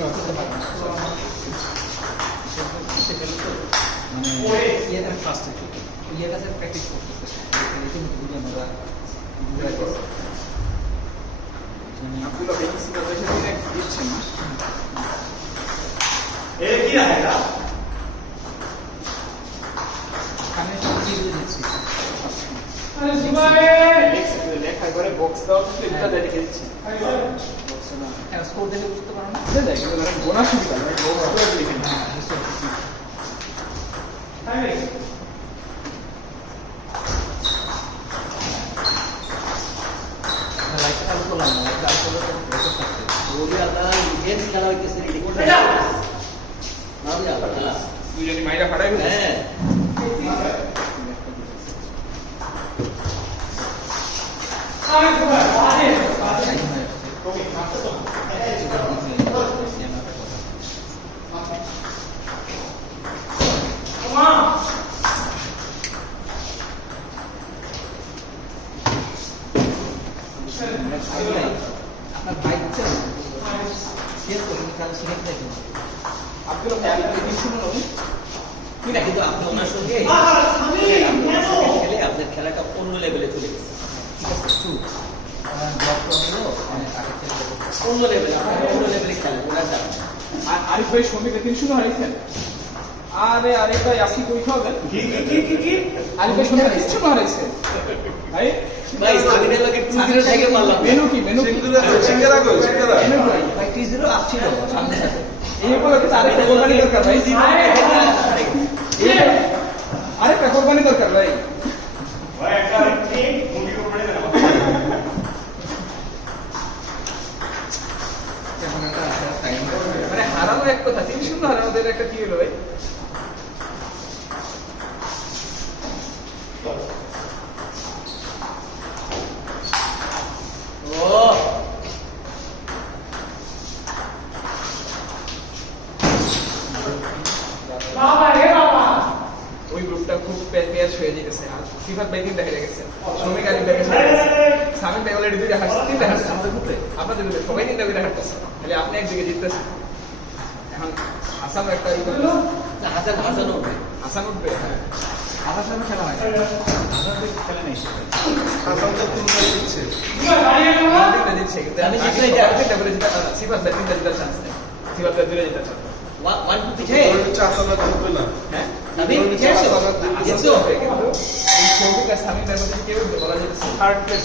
Set করতে পারবে না মানে ইয়েটা ফার্স্ট ইয়ের কাছে প্র্যাকটিস করতেছে আমরা আব্দুল্লাহ বেসিক অপারেশন ডিরেক্ট দিচ্ছেন না এ কি আহেগা আমি সবজি দিচ্ছি আরে সুবাই লেখা করে বক্স দাও তো এটা দেখে দিচ্ছি হ্যাঁ স্কোর দেখে বুঝতে পারো না দেখ এগুলো গোনা সুবিধা না বক্স দাও লিখে না আরে লাইটটা চালু করলাম না লাইটটা চালু করলে তো রেকর্ড থাকছে ওই আপনার গেমস খেলা হইতেছে রেডি করতে না বুঝা খেলা তুই যদি মাইরা ফাটাই হ্যাঁ আরে সুবাই আরে ওকে মারতে তো মা আপনার বাইক ছিল শেষ করে কাল সিলেক্ট দেখুন আব্দুল্লাহ ভাই কি শুনুন ঠিক আছে কিন্তু আপনি ওনার সঙ্গে আমি খেলে আপনার খেলাটা অন্য লেভেলে চলে গেছে ঠিক আছে টু ব্লক করলো অনেক আগে থেকে অন্য লেভেলে আপনি অন্য লেভেলে খেলেন ওনার দ্বারা আরিফ ভাই সঙ্গীতে 300 হারাইছেন আরে আরিফ ভাই আসি পরীক্ষা হবে কি আরিফ ভাই সঙ্গীতে 300 হারাইছে ভাই ভাই সামিনের লগে 2-0 থেকে পারলাম মেনু কি সিঙ্গারা কই সিঙ্গারা মেনু ভাই 3-0 আসছিল সামনে সাথে এই বলে কি আরেকটা কোরবানি দরকার ভাই আরেকটা কোরবানি দরকার ভাই ভাই একটা ঠিক মুড়ি কোরবানি দেন এখন একটা টাইম মানে হারানো এক কথা 300 হারানোদের একটা কি হলো ভাই ও বাবা রে বাবা ওই গ্রুপটা খুব পেয়ার হয়ে যেতেছে আর সিফাত ভাই তিনটা হেরে গেছে শ্রমিক আলী ভাই সামিন ভাই অলরেডি দুইটা হারছে তিনটা হারছে আমাদের গ্রুপে আপনাদের গ্রুপে সবাই তিনটা করে হারতেছে তাহলে আপনি একদিকে জিততেছেন এখন হাসান একটা হাসান হাসান উঠবে হাসান উঠবে হ্যাঁ আমার সামনে খেলা হয় খেলা নেই সুবাই দাঁড়িয়ে না তিনটা জিতছে কিন্তু আমি আগে জিতলেই সবাই যা। তিনটা করে জিতা সিফাত ভাই তিনটা জেতার চান্স নেই সিফাত ভাই দুইটা জেতার চান্স ওয়ান টু পিছে হ্যাঁ আমি পিছে আসো জিতছো কিন্তু এই শ্রমিক আর সামিন ভাইয়ের মধ্যে কেউ বলা যেতেছে third place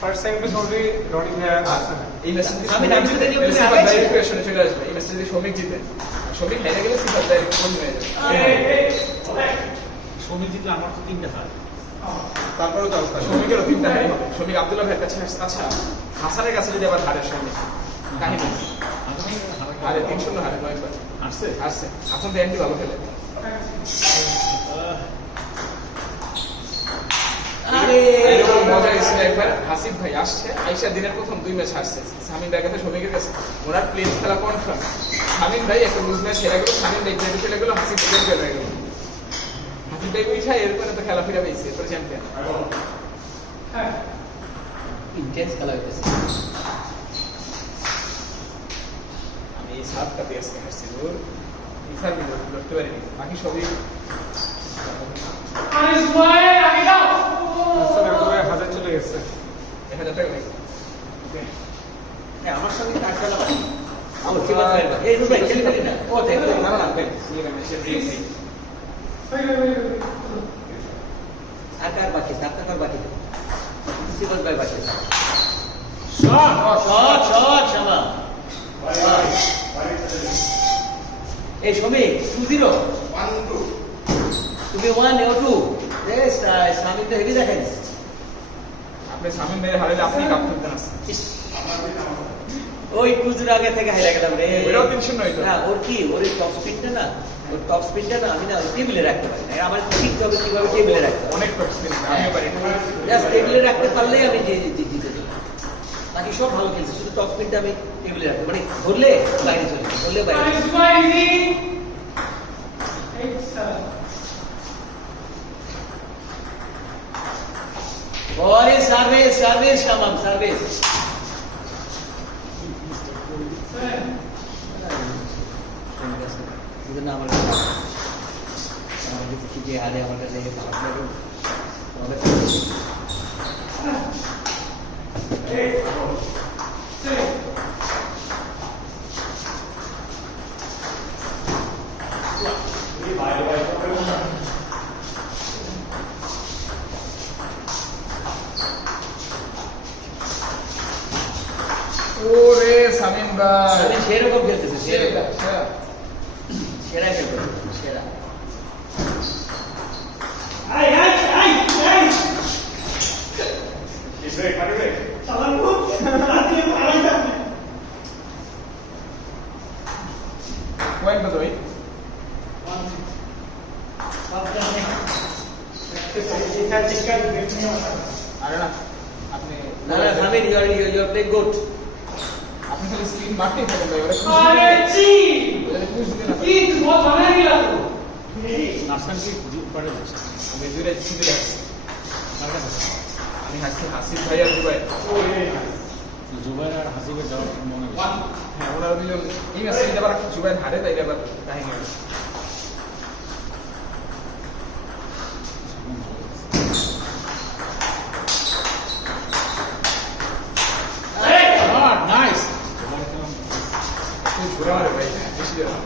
first second place already running এই ম্যাচে যদি আমি নাম শুনতে নিয়ে সিফাত আগে ভাই ইকুয়েশনে চলে আসবে এই ম্যাচে যদি শ্রমিক জিতে শ্রমিক হেরে গেলে সিফাত ভাই কোন হয়ে যাবে শ্রমিক জিতলে আমার তো 3টা হয় তারপরেও তো শ্রমিকেরও তিনটা হারি হবে শ্রমিক আব্দুল্লাহ ভাইয়ের কাছে আসছে আচ্ছা হাসানের কাছে যদি আবার হারে শ্রমিক কাহিনী হারে 3-0 হারে 9 বার আসছে আসছে হাসান তো এমনি ভালো খেলে আরে এরকম মজা হয়েছিল একবার হাসিফ ভাই আসছে আইসা দিনের প্রথম 2 ম্যাচ হারছে সামিন ভাইয়ের কাছে শ্রমিকের কাছে ওনার প্লেন খেলা কনফার্ম সামিন ভাই একটা লুজ ম্যাচ হেরে গেল সামিন ভাই জেতে চলে গেল হাসিফ ভাই জেতে হয়ে গেল হাসিফ ভাই উঠা এরপরে তো খেলা ফিরা পেয়েছে এরপরে চ্যাম্পিয়ন হ্যাঁ ইন্টেন্স খেলা হইতেছে আমি এই সাতটা পেস হারছি ওর ইসার মিলে ধরতে পারিনি বাকি সবই আরে সুবাই আগে দাও হাজার চলে গেছে 1000 টাকা লাগবে আমার সঙ্গে কাজ খেলা হয় আমার সিবাত ভাই এই রুবে খেলি পারি না ও দেখো না না ভাই নিয়ে গেলে সে ব্রেক নেই আকার বাকি আপনার বাকি সিবাত ভাই বাকি শট শট শট শামা এই সমীক 2-0 তুমি 1 ও 2 দেখ সামিন তো হেভি দেখেন আপনি সামিন ভাই হারালে আপনি কাপ তুলতে আসছেন ওই 2-0 আগে থেকে হাইরা গেলাম রে ওইটাও 3-0 হইতো। না ওর কি ওর টপ স্পিডটা না ওর টপ স্পিডটা না আমি না টেবিলে রাখতে পারি না আমার শিখতে হবে কিভাবে টেবিলে রাখতে হবে অনেক টক্সিন আমিও পারি না জাস্ট টেবিলে রাখতে পারলেই আমি জিতে যাই বাকি সব ভালো খেলছে শুধু টপ স্পিডটা আমি টেবিলে রাখতে মানে ধরলে বাইরে চলে যায়, ধরলে বাইরে আরে চলে যায়। সুবাই ইজি 8-7 ওরে সার্ভিস সার্ভিস শামাম সার্ভিস জন্য আমার কাছে কি যে হারে আমার কাছে ভালো লাগে আমাদের ওরে সামিন ভাই আমি সেরকম খেলতেছে সেরা সেরা সেরা খেলতেছে সেরা Ai, ai, ai, ai! Isso aí, pode ver. Falando point কত ভাই আরে না আপনি না না সামিন ইউ আর প্লেইং গুড আপনি খালি স্ক্রিন মারতেই থাকেন ভাই ওরা अरे ची! পুশ দিন না ईद बहुत बना गिरा तू। নার্সান কি পড়ে যাচ্ছে আমি দুইটা ছিটে যাচ্ছি আমি হাসিব ভাই আর দুবাই জুবাইর আর হাসিবের যাওয়ার মনে হচ্ছে হ্যাঁ ওনারা দুজন এই ম্যাচে এটা আবার জুবাইর হারে তাই আবার কাহিনী হবে নাইস খুব ঘোরা মারে ভাই বেশি দেওয়া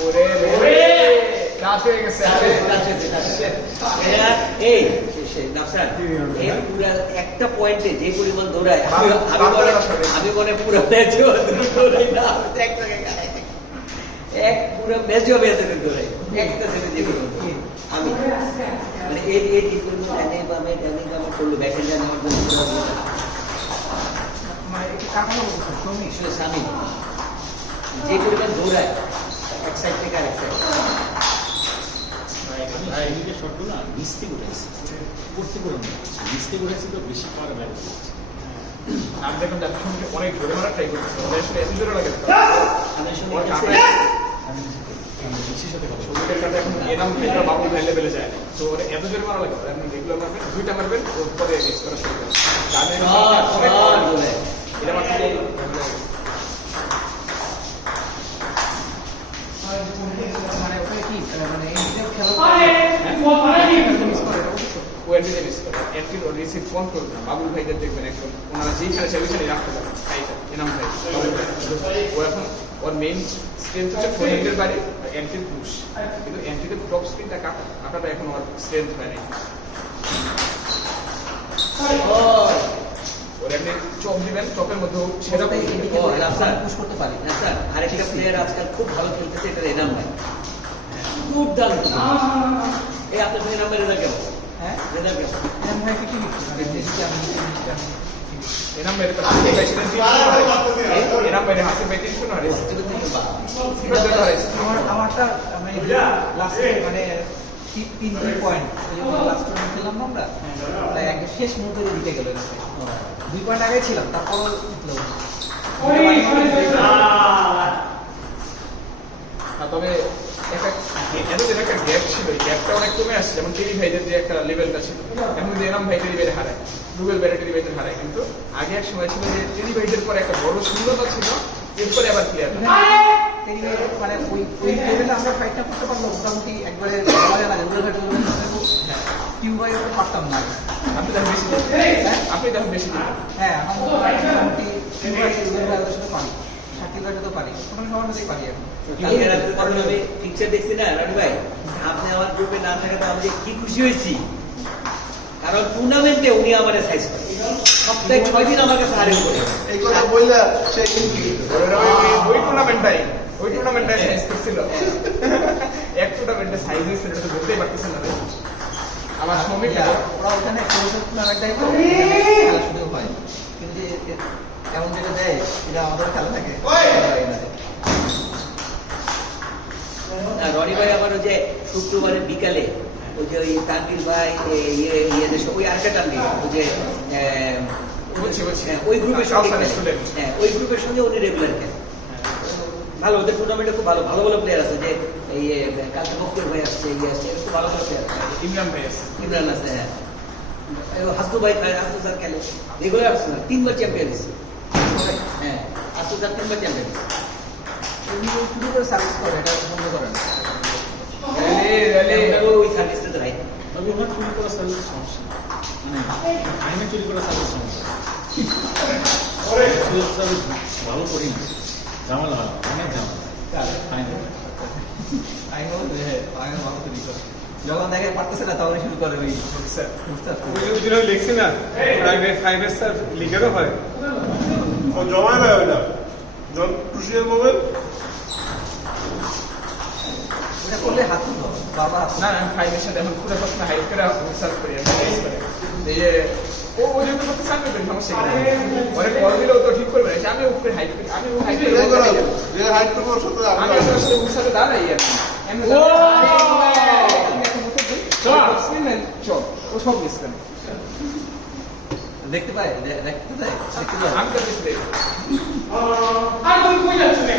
ওরে রে কাজ হয়ে গেছে আরে এই নাফসান এই পুরো একটা পয়েন্টে যে পরিমাণ দৌড়ায় আমি মনে পুরো ম্যাচও দৌড়াই না এক জায়গায় এক পুরো ম্যাচও বেঁধে দৌড়াই একটা সেকেন্ড যে পরিমাণ আমি মানে এই কি করবো ডানে বামে করলো ব্যাকেন্ড জানে আমার জন্য মানে এটা কারণ তুমি আসলে স্বামী যে পরিমাণ দৌড়ায় এক সাইড থেকে আরেক সাইড শারীরিকের শটগুলো না মিস্টেক উঠেছে করতে করে মিস্টেক উঠেছে তো বেশি পাওয়ার ব্যাপার আমি দেখুন যার সঙ্গে অনেক জোরে মারা ট্রাই করতেছে ওদের আসলে এত জোরে লাগে আমি আসলে ওর কিছু- কাটায় আমি বেশির সাথে কথা সঙ্গীতের কাছে এখন এনাম থেকে বাবুল ভাই লেভেলে যায় না তো ওর এত জোরে মারা লাগে আপনি রেগুলার মারবেন দুইটা মারবেন ওর পরে মিস করা শুরু করবেন গানের শট বলে এটা মারতে মানে ওখানে কি মানে এই যে খেলা अरे बहुत बना गिरा तू। মিস করে ও এন্ট্রিতে মিস করে এন্ট্রি ও রিসিভ ফোন করবে না বাবুল ভাইদের দেখবেন একদম ওনারা যেইখানে সেখানে রাখতে পারেন ভাইটা এনাম ভাই ও এখন ওর মেইন স্ট্রেংথ হচ্ছে ফোনের বাড়ি এন্ট্রির পুশ কিন্তু এন্ট্রিতে টপ স্পিনটা কাটাটা এখন ওর স্ট্রেংথ হয় না ওর এমনি চপ দিবেন চপের মধ্যে সেটা পুশ করতে পারি না স্যার আরেকটা প্লেয়ার আজকাল খুব ভালো খেলতেছে এটা এনাম ভাই খুব দারুণ এই আপনার সঙ্গে নাম্বার রেজা কেমন হ্যাঁ রেজা কেমন এরকম হয় কি ঠিক মানে বেশি আমি এনাম বাইরে এনাম বাইরে হাতে ব্যাটিং শুনো আরে আমারটা মানে লাস্টে মানে 3 পয়েন্ট লাস্ট রাউন্ড খেললাম না আমরা তাই আগে শেষ মুহূর্তে জিতে গেল 2 পয়েন্ট আগে ছিলাম তারপরও জিতলো তবে এতদিন একটা গ্যাপ ছিল এই গ্যাপটা অনেক কমে আসছে যেমন টেরি ভাইদের যে একটা লেভেলটা ছিল এখন যে এনাম ভাই টেরি ভাইদের হারায় রুবেল ভাই টেরি ভাইদের হারায় কিন্তু আগে এক সময় ছিল যে টেরি ভাইদের পরে একটা বড় শূন্যতা ছিল এরপরে আবার ক্লিয়ার মানে ওই লেভেলে আমরা ফাইটটা করতে পারবো মোটামুটি একবারে বলা না কিউবাই ওটা পারতাম না আপনি তখন বেশি আপনি তখন বেশি দিলেন হ্যাঁ এখন মোটামুটি কিউবাই সাথে পারি সাকিবের সাথে পারি কোনো সবার সাথেই পারি এখন কালকে রাতে যখন আমি পিকচার দেখছি না রানি ভাই আপনি আমার গ্রুপে নাম থাকাতে আমি যে কি খুশি হয়েছি কারণ টুর্নামেন্টে উনি আমার সাইজ করে সপ্তাহে 6 দিন আমার কাছে হারে করে এই কথা বললে সে কিন্তু ওই টুর্নামেন্টটাই সাইজ করছিল এক টুর্নামেন্টে সাইজ হয়েছিল এটা তো ধরতেই পারতেছেন না আমার শ্রমিক ওরা ওখানে টুর্নামেন্টটাই তো খেলা সুযোগ হয় কিন্তু এমন যেটা দেয় এটা আমাদের খেলা থাকে রনি ভাই আমার ওই যে শুক্রবারে বিকালে ওই যে ওই তানভীর ভাই ওই আরেকটা তানভীর ওই যে বুঝছি ওই গ্রুপের সঙ্গে Southern খেলে। student। হ্যাঁ ওই গ্রুপের সঙ্গে উনি রেগুলার খেলেন ভালো ওদের টুর্নামেন্টে খুব ভালো ভালো ভালো প্লেয়ার আছে যে এই কালকে বক্তব্য ভাই আসছে ইয়ে আসছে খুব ভালো ভালো প্লেয়ার ইমরান ভাই আছে ইমরান আছে হ্যাঁ হাসু ভাই হাসু স্যার খেলে রেগুলার আর্সেনাল 3 বার চ্যাম্পিয়ন হয়েছে হ্যাঁ হাসু স্যার 3 বার চ্যাম্পিয়ন এমনি শুরু করে সার্ভিস করে এটা বন্ধ করে না। ওই সার্ভিসটা তো রাইট তবে ওখানে চুরি করা সার্ভিস সমস্যা মানে আইনে চুরি করা সার্ভিস সমস্যা সার্ভিস ভালো করি না ঝামেলা হয় অনেক ঝামেলা ফাইন আইন বলতে আইন ভালো করে দিত। যখন দেখে পারতেছে না তখন শুরু করে ওই স্যার লিখছি না প্রাইভেট ফাইভের স্যার লিখেরও হয় ও জমা দেয় ওইটা যখন ক্রুশিয়াল মোমেন্ট ওটা করলে হাত তুলো বাবা হাত না আমি ফাইভের সাথে এখন পুরো সবসময় হাইট করে সার্ভ করি আমি রেস করে এই যে ও যেহেতু করতে সার্ভ করি সমস্যা নেই ওরে কল দিলেও তো ঠিক করবে না আমি উপরে হাইট করি আমি ও হাইট এটাই করা হবে। যে হাইট করবো ওর সাথে আমি আমরা আসলে সাথে ওর সাথে দাঁড়াই আর এমনি চল ও সব মিস করে দেখতে পায় দেখতে পায় দেখতে পায় আমি তো দেখতে আর তুমি কই যাচ্ছ রে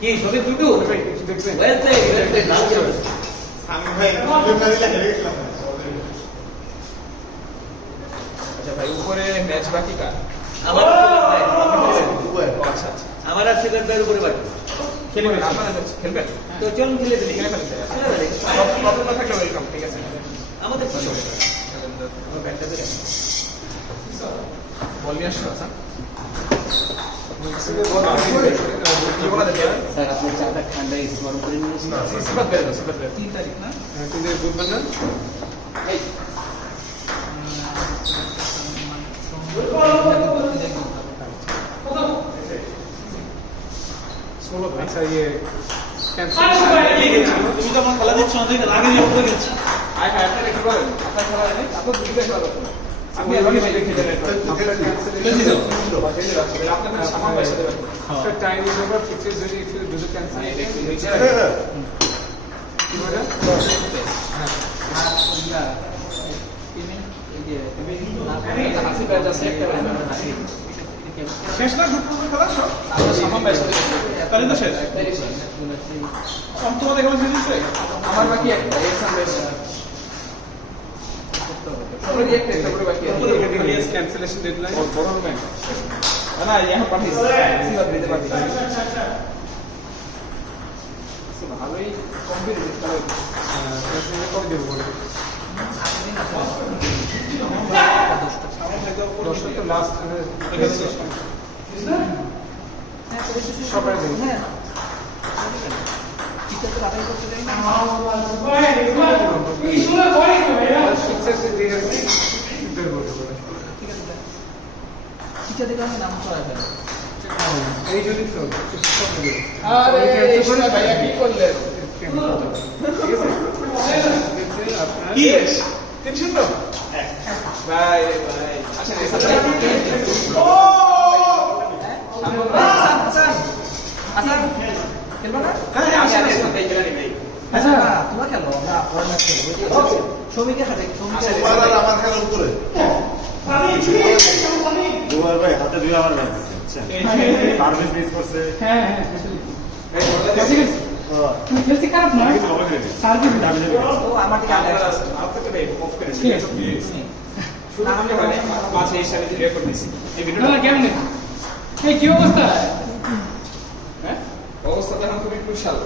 কি সবই দুটো দেখছেন ওয়েল প্লে লাভ করো আমি ভাই প্রবলেম না দিলে হেরে গেছিলাম আচ্ছা ভাই উপরে ম্যাচ বাকি কার আমার আচ্ছা আচ্ছা আমার আর সেকেন্ড প্লেয়ার উপরে বাকি খেলবেন আপনারা খেলবেন তো চলুন খেলে দিই খেলে ফেলতে প্রবলেম না থাকলে ওয়েলকাম ঠিক আছে আমাদের কি বল নিয়ে আসছো আচ্ছা স্যার আপনি চাটা ঠান্ডা ইস গরম করে নিন সিফাত বের দাও সিফাত বের 3 তারিখ না কিন্তু বুঝবেন না আচ্ছা ইয়ে তুমি তো আমার খেলা দিচ্ছ আমাদের আগে নিয়ে উঠে গেছি আয় হ্যাঁ আপনারা কি বলেন আপনার খেলা নেই আপনার দুটো খেলা করতে আপনি এভাবে ভাই খেলে নেন আপনার সামান ভাই সাথে after time is over fixes যদি if you do the cancel কি বলে হাসি ভাই যা সিলেক্ট করেন শেষ না গ্রুপ পর্যন্ত খেলা সব আপনার সামান ভাই সাথে তাহলে তো শেষ তোমাদের কেমন শেষ হচ্ছে আমার বাকি একটা এক্সাম বেস সবাই একটা করে বাকি আছে cancellation deadline বড় ম্যান না यहाँ পাঠিয়েছি সিবাত দিতে পাঠিয়েছি ভালোই কম্পিটিটিভ খেলা কবে দেবো বলে তো লাস্ট সবাই হ্যাঁ টিকা তো আদায় করতে যাই না এই শুনে বলি তো ভাইয়া ফিক্সেস দিয়ে গেছে ঠিক আছে টিকা দেখে আমি নাম করা যাবে এই যদি তো আরে শোনা ভাইয়া কি করলেন কি 3-0 ভাই ভাই আসেন এই সাথে আচ্ছা খেলবা না আসেন এই সাথে খেলা নেই আচ্ছা তোমরা খেলো না ওরা ম্যাচ খেলবো শ্রমিকের সাথে তোমার আর আমার খেলার উপরে দুবার ভাই হাতে দুই আমার ম্যাচ সার্ভিস মিস করছে হ্যাঁ তুমি খেলতে খারাপ নয় সার্ভিস ও আমার দিকে আগে আসছে। আপনাকে ভাই অফ করে দিন প্লিজ শুধু আমি মানে মাঝে এই সাথে রেকর্ড দিছি এই ভিডিওটা না কেমন এই কি অবস্থা হ্যাঁ অবস্থাটা এখন খুবই ক্রুশাল